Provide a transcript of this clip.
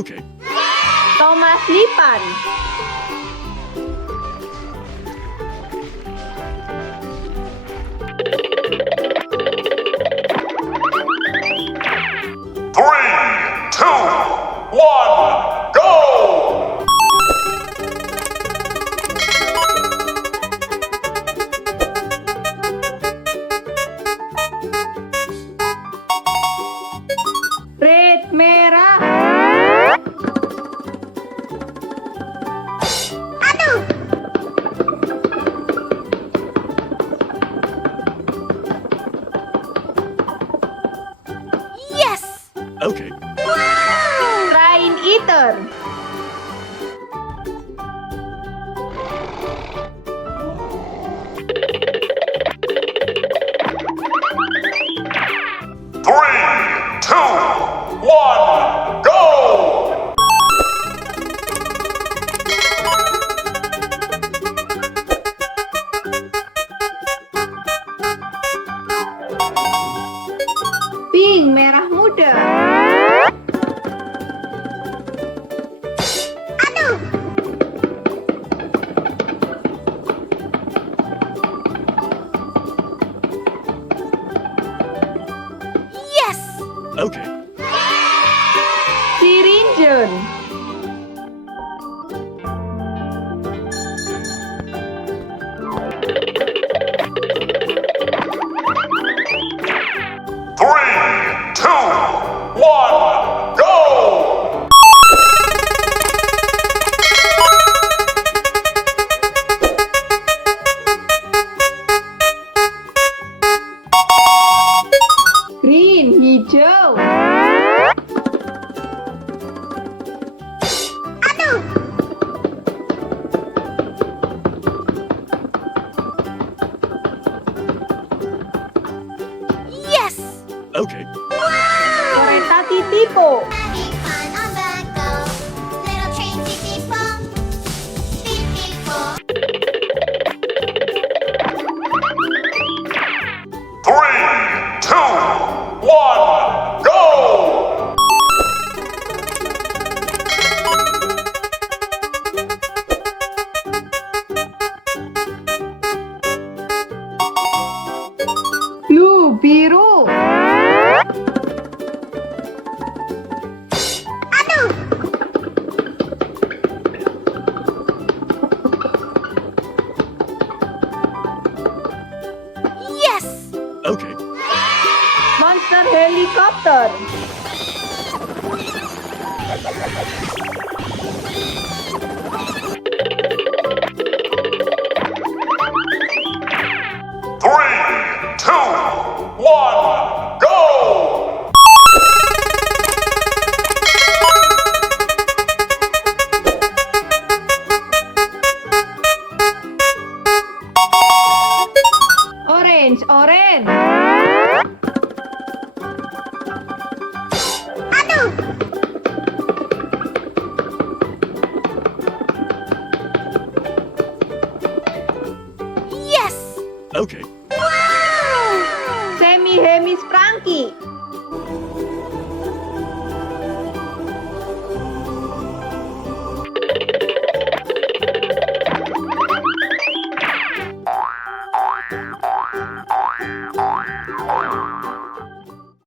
Okay. Thomas Lipan. Three, two, one, go! Red merah. Aduh. Yes. Okay. Train eater. Three, two, one, go! Pink merah muda. Aduh. Yes. Okay. Syringeon. Three, two, one, go! Green hijau. Aduh. Yes. Okay. Kereta Titipo. Lipan on the go, little train Titipo, Titipo. Three, two, one, go! Blue biru. Aduh. Yes. Okay. Monster helikopter. Three, two, one, go! Orange. Aduh. Yes. Okay. Hemi Sprunki.